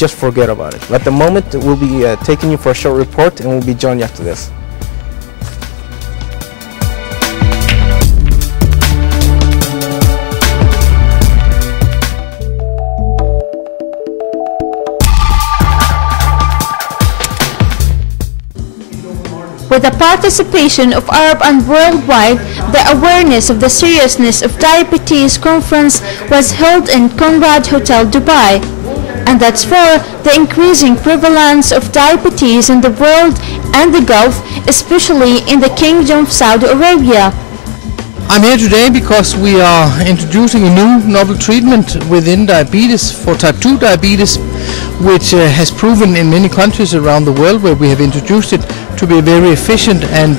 just forget about it. At the moment, we'll be taking you for a short report, and we'll be joining you after this. With the participation of Arab and worldwide, the awareness of the seriousness of diabetes conference was held in Conrad Hotel, Dubai. And that's for the increasing prevalence of diabetes in the world and the Gulf, especially in the Kingdom of Saudi Arabia. I'm here today because we are introducing a new novel treatment within diabetes for type 2 diabetes, which has proven in many countries around the world where we have introduced it to be a very efficient and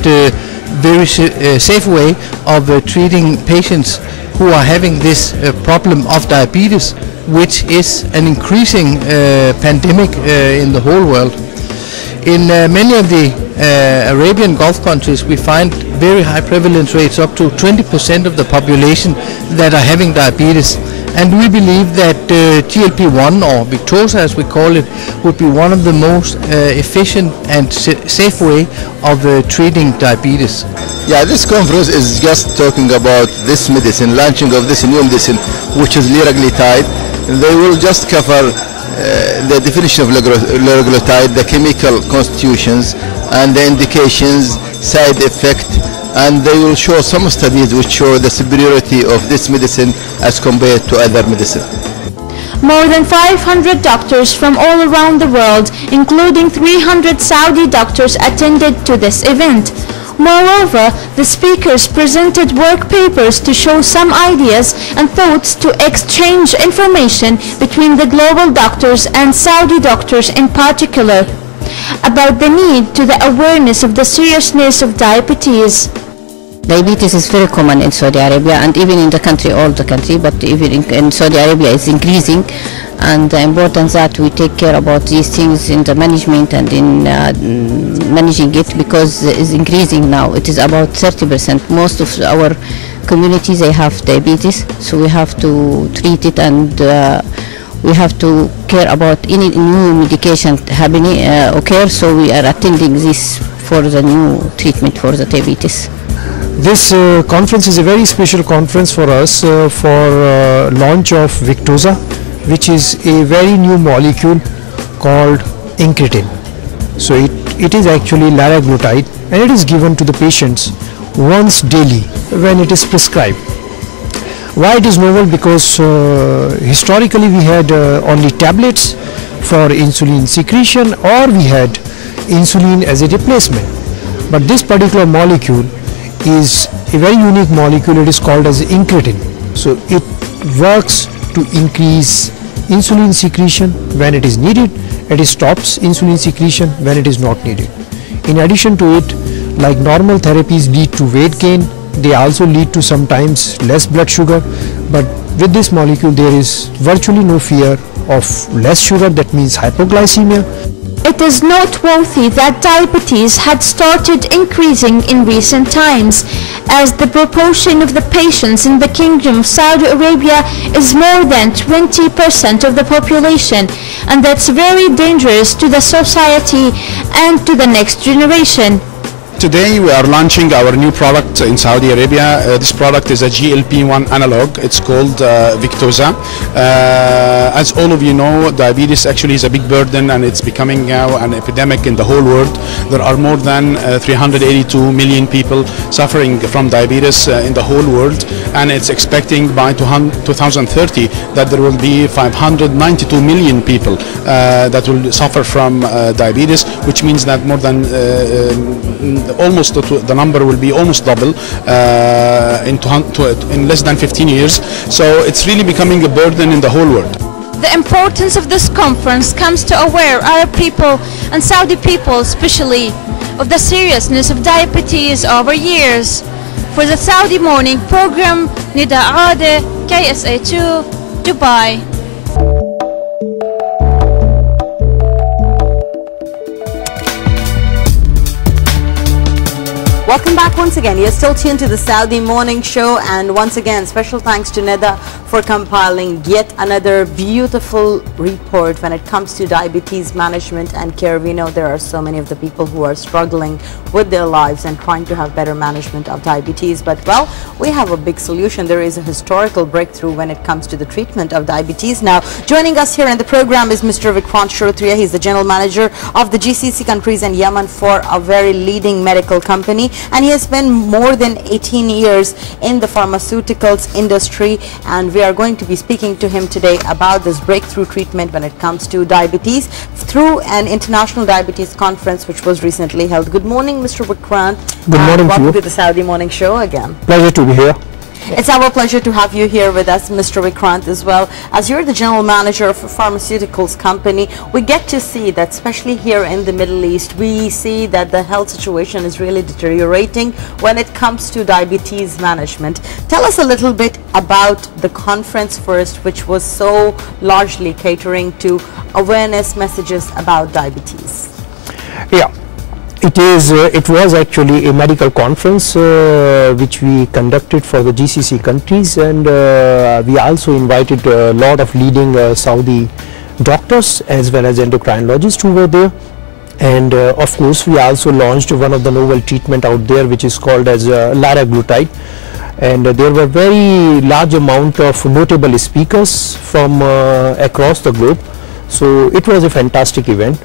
very safe way of treating patients who are having this problem of diabetes, which is an increasing pandemic in the whole world. In many of the Arabian Gulf countries, we find very high prevalence rates, up to 20% of the population that are having diabetes. And we believe that GLP-1, or Victoza as we call it, would be one of the most efficient and safe way of treating diabetes. Yeah, this conference is just talking about this medicine, launching of this new medicine, which is Liraglutide. They will just cover the definition of Liraglutide, the chemical constitutions and the indications, side effect, and they will show some studies which show the superiority of this medicine as compared to other medicine. More than 500 doctors from all around the world, including 300 Saudi doctors, attended to this event. Moreover, the speakers presented work papers to show some ideas and thoughts to exchange information between the global doctors and Saudi doctors in particular about the need to the awareness of the seriousness of diabetes. Diabetes is very common in Saudi Arabia and even in the country, all the country, but even in Saudi Arabia it's increasing, and the importance that we take care about these things in the management and in managing it, because it's increasing now. It is about 30%. Most of our communities, they have diabetes, so we have to treat it, and we have to care about any new medication happening occur, so we are attending this for the new treatment for the diabetes. This conference is a very special conference for us for launch of Victoza, which is a very new molecule called incretin. So it is actually Liraglutide, and it is given to the patients once daily when it is prescribed. Why it is novel? Because historically we had only tablets for insulin secretion, or we had insulin as a replacement. But this particular molecule is a very unique molecule. It is called as incretin. So it works to increase insulin secretion when it is needed, and it stops insulin secretion when it is not needed. In addition to it, like normal therapies lead to weight gain, they also lead to sometimes less blood sugar, but with this molecule there is virtually no fear of less sugar, that means hypoglycemia. It is noteworthy that diabetes had started increasing in recent times, as the proportion of the patients in the Kingdom of Saudi Arabia is more than 20% of the population, and that's very dangerous to the society and to the next generation. Today we are launching our new product in Saudi Arabia. This product is a GLP-1 analog. It's called Victoza. As all of you know, diabetes actually is a big burden, and it's becoming now an epidemic in the whole world. There are more than 382 million people suffering from diabetes in the whole world, and it's expecting by 2030 that there will be 592 million people that will suffer from diabetes, which means that more than almost the number will be almost double in less than 15 years. So it's really becoming a burden in the whole world. The importance of this conference comes to aware Arab people and Saudi people especially of the seriousness of diabetes over years. For the Saudi Morning Program, Nida Ade, KSA2, Dubai. Welcome back once again. You're still tuned to the Saudi Morning Show, and once again special thanks to Neda for compiling yet another beautiful report when it comes to diabetes management and care. We know there are so many of the people who are struggling with their lives and trying to have better management of diabetes, but well, we have a big solution. There is a historical breakthrough when it comes to the treatment of diabetes. Now joining us here in the program is Mr. Victoza. He's the general manager of the GCC countries and Yemen for a very leading medical company, and he has spent more than 18 years in the pharmaceuticals industry, and we are going to be speaking to him today about this breakthrough treatment when it comes to diabetes through an international diabetes conference which was recently held. Good morning, Mr. Vikrant. Good morning to you. Welcome to the Saudi Morning Show again. Pleasure to be here. It's our pleasure to have you here with us, Mr. Vikrant, as well. As you're the general manager of a pharmaceuticals company, we get to see that, especially here in the Middle East, we see that the health situation is really deteriorating when it comes to diabetes management. Tell us a little bit about the conference first, which was so largely catering to awareness messages about diabetes. Yeah. It was actually a medical conference which we conducted for the GCC countries, and we also invited a lot of leading Saudi doctors as well as endocrinologists who were there, and of course we also launched one of the novel treatment out there which is called as Liraglutide, and there were very large amount of notable speakers from across the globe, so it was a fantastic event.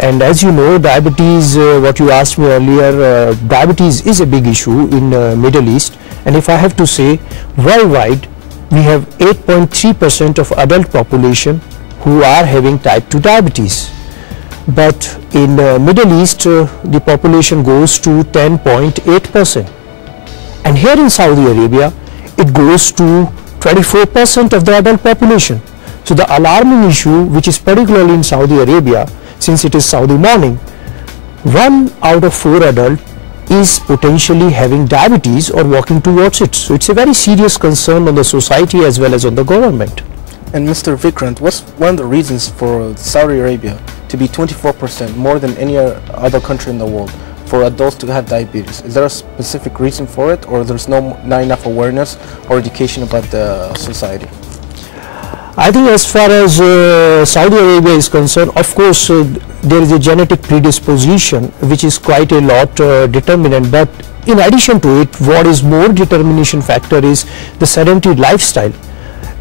And as you know, diabetes, what you asked me earlier, diabetes is a big issue in Middle East, and if I have to say, worldwide we have 8.3% of adult population who are having type 2 diabetes, but in Middle East the population goes to 10.8%, and here in Saudi Arabia it goes to 24% of the adult population. So the alarming issue, which is particularly in Saudi Arabia, since it is Saudi morning, 1 out of 4 adults is potentially having diabetes or walking towards it. So it's a very serious concern on the society as well as on the government. And Mr. Vikrant, what's one of the reasons for Saudi Arabia to be 24% more than any other country in the world for adults to have diabetes? Is there a specific reason for it, or there's not enough awareness or education about the society? I think as far as Saudi Arabia is concerned, of course there is a genetic predisposition which is quite a lot determinant, but in addition to it, what is more determination factor is the sedentary lifestyle,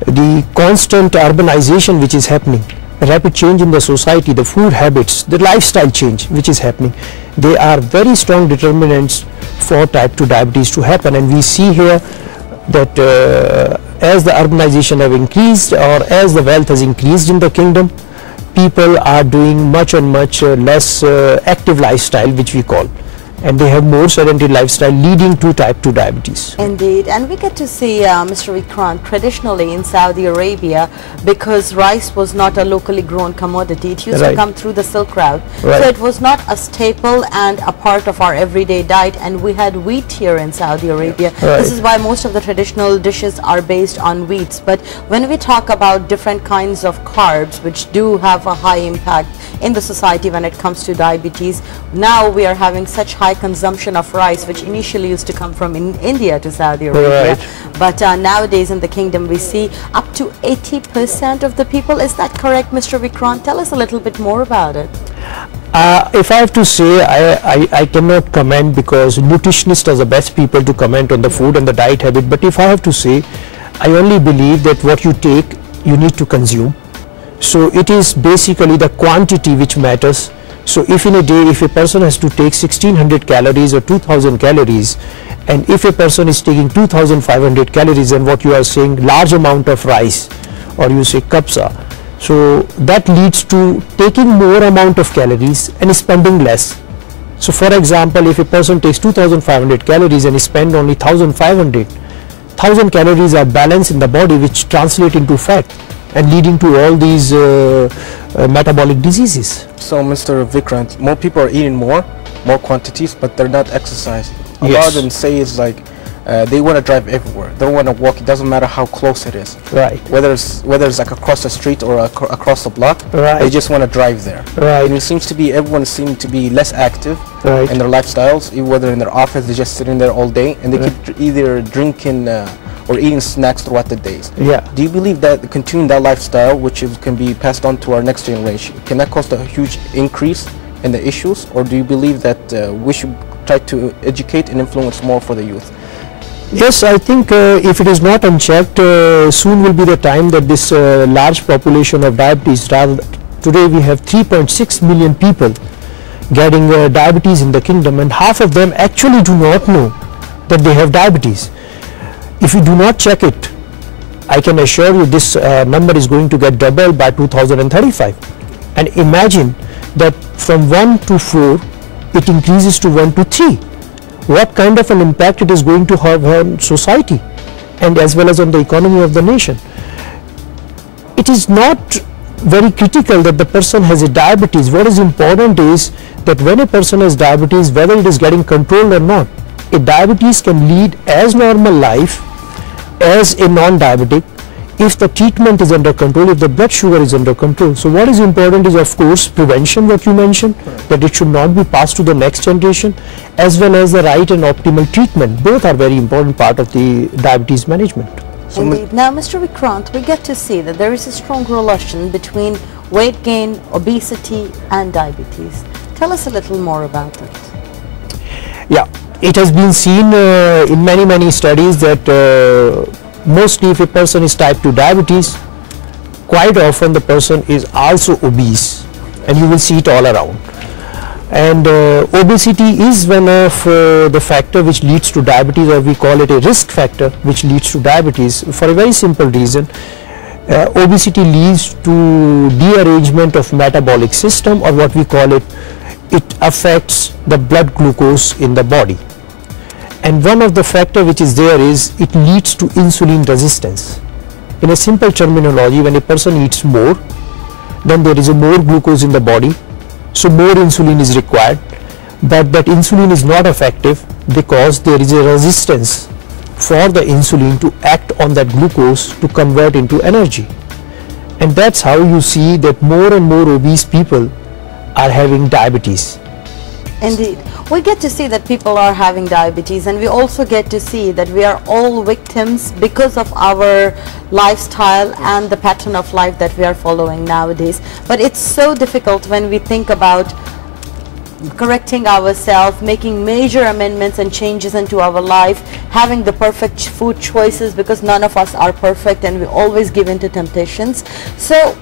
the constant urbanization which is happening, rapid change in the society, the food habits, the lifestyle change which is happening. They are very strong determinants for type 2 diabetes to happen, and we see here that as the urbanization have increased, or as the wealth has increased in the kingdom, people are doing much less active lifestyle, which we call, and they have more sedentary lifestyle, leading to type 2 diabetes. Indeed, and we get to see, Mr. Vikrant, traditionally in Saudi Arabia, because rice was not a locally grown commodity, it used to come through the Silk Route, so it was not a staple and a part of our everyday diet, and we had wheat here in Saudi Arabia. This is why most of the traditional dishes are based on wheats. But when we talk about different kinds of carbs which do have a high impact in the society when it comes to diabetes, now we are having such high consumption of rice, which initially used to come from India to Saudi Arabia, but nowadays in the kingdom we see up to 80% of the people. Is that correct, Mr. Vikrant? Tell us a little bit more about it. If I have to say, I cannot comment, because nutritionists are the best people to comment on the food and the diet habit, but if I have to say, I only believe that what you take, you need to consume. So it is basically the quantity which matters. So if in a day, if a person has to take 1600 calories or 2000 calories, and if a person is taking 2500 calories, and what you are saying, large amount of rice, or you say KSA, so that leads to taking more amount of calories and spending less. So for example, if a person takes 2500 calories and spend only 1500, 1000 calories are balanced in the body, which translate into fat and leading to all these metabolic diseases. So Mr. Vikrant, more people are eating more quantities, but they're not exercising. A lot of them say it's like they want to drive everywhere. They don't want to walk. It doesn't matter how close it is. Right. Whether it's like across the street or across the block. Right. They just want to drive there. Right. And it seems to be everyone seems to be less active Right. in their lifestyles. Whether in their office, they're just sitting there all day, and they keep either drinking or eating snacks throughout the days. Yeah. Do you believe that continuing that lifestyle, which can be passed on to our next generation, can that cause a huge increase in the issues, or do you believe that we should try to educate and influence more for the youth? Yes, I think if it is not unchecked, soon will be the time that this large population of diabetes, today we have 3.6 million people getting diabetes in the kingdom, and half of them actually do not know that they have diabetes. If we do not check it, I can assure you this number is going to get doubled by 2035. And imagine that from 1 to 4, it increases to 1 to 3. What kind of an impact it is going to have on society and as well as on the economy of the nation. It is not very critical that the person has a diabetes. What is important is that when a person has diabetes, whether it is getting controlled or not, a diabetes can lead as normal life as a non-diabetic if the treatment is under control, if the blood sugar is under control. So what is important is, of course, prevention, what you mentioned, that it should not be passed to the next generation, as well as the right and optimal treatment. Both are very important part of the diabetes management. Indeed. Now, Mr. Vikrant, we get to see that there is a strong relation between weight gain, obesity and diabetes. Tell us a little more about it. Yeah, it has been seen in many studies that mostly if a person is type 2 diabetes, quite often the person is also obese, and you will see it all around. And obesity is one of the factor which leads to diabetes, or we call it a risk factor which leads to diabetes, for a very simple reason. Obesity leads to dearrangement of metabolic system, or what we call it affects the blood glucose in the body. And one of the factor which is there is it leads to insulin resistance. In a simple terminology, when a person eats more, then there is a more glucose in the body, so more insulin is required, but that insulin is not effective because there is a resistance for the insulin to act on that glucose to convert into energy. And that's how you see that more and more obese people are having diabetes. Indeed. We get to see that people are having diabetes, and we also get to see that we are all victims because of our lifestyle and the pattern of life that we are following nowadays. But it's so difficult when we think about correcting ourselves, making major amendments and changes into our life, having the perfect food choices, because none of us are perfect and we always give in to temptations. So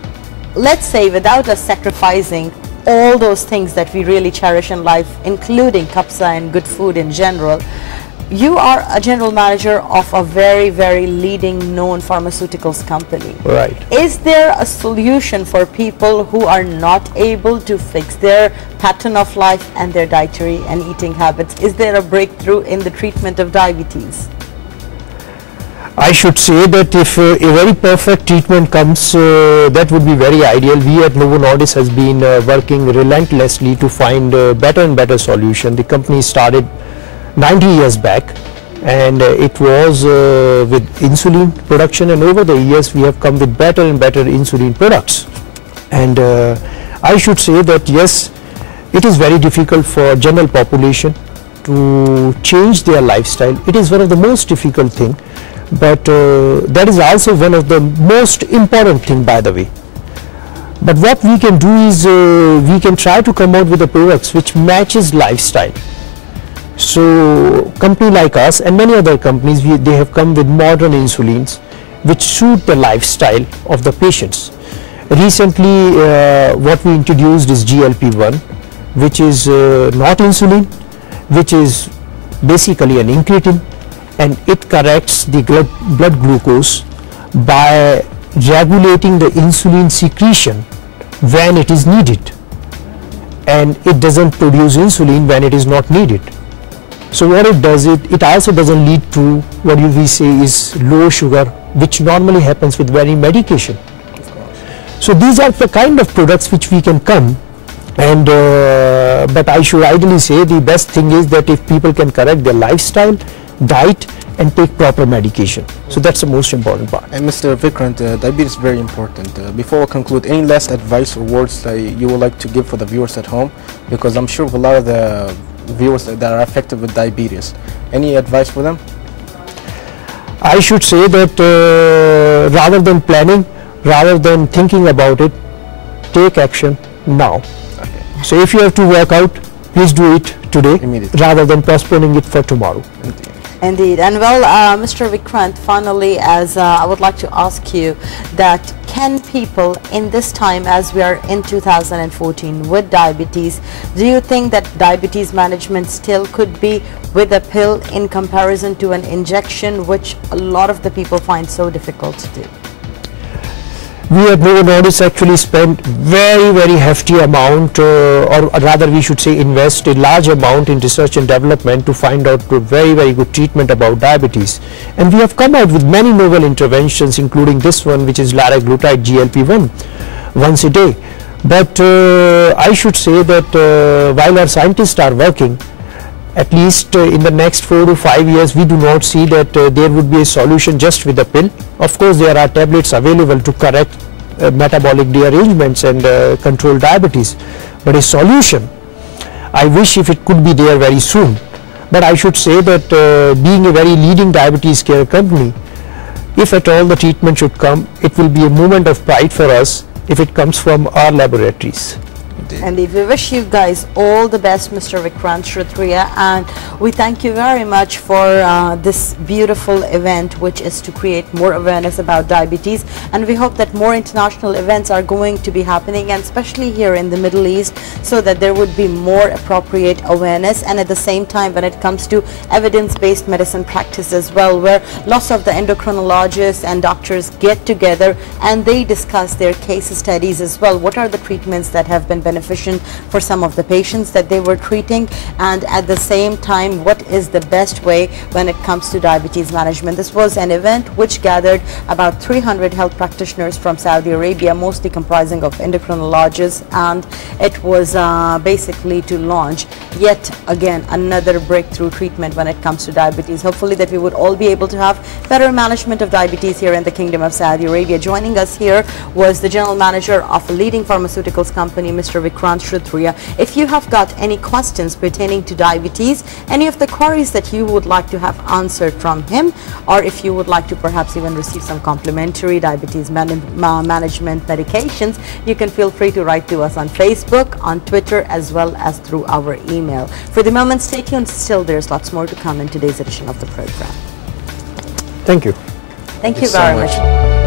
let's say, without us sacrificing all those things that we really cherish in life, including KSA and good food in general, you are a general manager of a very leading known pharmaceuticals company. Right. Is there a solution for people who are not able to fix their pattern of life and their dietary and eating habits? Is there a breakthrough in the treatment of diabetes? I should say that if a very perfect treatment comes, that would be very ideal. We at Novo Nordisk has been working relentlessly to find better and better solution. The company started 90 years back, and it was with insulin production, and over the years we have come with better and better insulin products. And I should say that yes, it is very difficult for general population to change their lifestyle. It is one of the most difficult thing. But that is also one of the most important thing, by the way. But what we can do is we can try to come out with the products which matches lifestyle. So company like us and many other companies, they have come with modern insulins which suit the lifestyle of the patients. Recently what we introduced is GLP-1, which is not insulin, which is basically an incretin, and it corrects the blood glucose by regulating the insulin secretion when it is needed, and it doesn't produce insulin when it is not needed. So what it does, it also doesn't lead to what we say is low sugar, which normally happens with very medication. So these are the kind of products which we can come, and but I should ideally say the best thing is that if people can correct their lifestyle, diet, and take proper medication. So that's the most important part. And Mr. Vikrant, diabetes is very important. Before we conclude, any last advice or words that you would like to give for the viewers at home? Because I'm sure a lot of the viewers that are affected with diabetes. Any advice for them? I should say that rather than planning, rather than thinking about it, take action now. Okay. So if you have to work out, please do it today rather than postponing it for tomorrow. Indeed. And well, Mr. Vikrant, finally, as I would like to ask you that can people in this time, as we are in 2014 with diabetes, do you think that diabetes management still could be with a pill in comparison to an injection, which a lot of the people find so difficult to do? We at Novo Nordisk actually spent very hefty amount, or rather we should say invest a large amount in research and development to find out very good treatment about diabetes. And we have come out with many novel interventions, including this one, which is Liraglutide GLP-1 once a day. But I should say that while our scientists are working, at least in the next 4 to 5 years, we do not see that there would be a solution just with a pill. Of course, there are tablets available to correct metabolic derangements and control diabetes. But a solution, I wish if it could be there very soon. But I should say that being a very leading diabetes care company, if at all the treatment should come, it will be a moment of pride for us if it comes from our laboratories. And we wish you guys all the best, Mr. Vikrant Kshatriya, and we thank you very much for this beautiful event, which is to create more awareness about diabetes. And we hope that more international events are going to be happening, and especially here in the Middle East, so that there would be more appropriate awareness. And at the same time, when it comes to evidence-based medicine practice as well, where lots of the endocrinologists and doctors get together and they discuss their case studies as well. What are the treatments that have been beneficial for some of the patients that they were treating, and at the same time, what is the best way when it comes to diabetes management? This was an event which gathered about 300 health practitioners from Saudi Arabia, mostly comprising of endocrinologists, and it was basically to launch yet again another breakthrough treatment when it comes to diabetes. Hopefully that we would all be able to have better management of diabetes here in the Kingdom of Saudi Arabia. Joining us here was the General Manager of a leading pharmaceuticals company, Mr. Vikrant Kshatriya. If you have got any questions pertaining to diabetes, any of the queries that you would like to have answered from him, or if you would like to perhaps even receive some complimentary diabetes management medications, you can feel free to write to us on Facebook, on Twitter, as well as through our email. For the moment, stay tuned. Still, there's lots more to come in today's edition of the program. Thank you. Thank you very much.